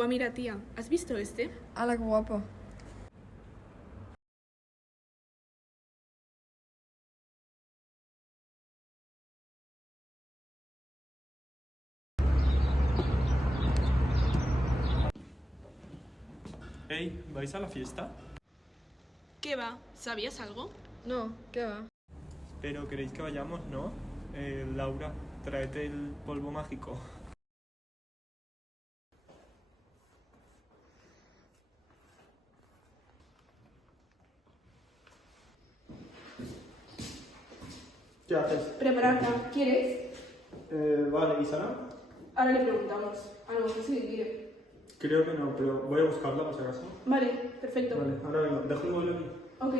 Buah, mira, tía, ¿has visto este? ¡Hala, qué guapo! Hey, ¿vais a la fiesta? ¿Qué va? ¿Sabías algo? No, ¿qué va? Pero queréis que vayamos, ¿no? Laura, tráete el polvo mágico. ¿Qué haces? Prepararla, ¿quieres? Vale, ¿y Sara? Ahora le preguntamos. A lo mejor sí que quiere. Creo que no, pero voy a buscarla por si acaso. Vale, perfecto. Vale, ahora vengo. Dejo el móvil aquí. Ok.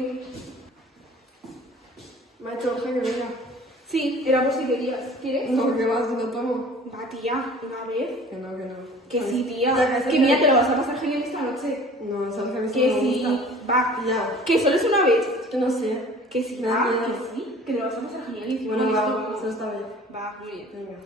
Me ha hecho Jorge que venga. Sí, era por si querías. ¿Quieres? No, que va, si lo tomo. Va, tía, una vez. Que no, que no. Que sí, tía. Ya, Es que mira, te lo vas a pasar genial esta noche. No, sabes que a mí Que eso no me sí. gusta. Va. Ya. Que solo es una vez. Es que no sé. Que sí, Me da va. miedo. Que sí. Que te lo vas a pasar genial. Y encima Bueno, esto- va, solo esta vez. Va, muy bien. Venga.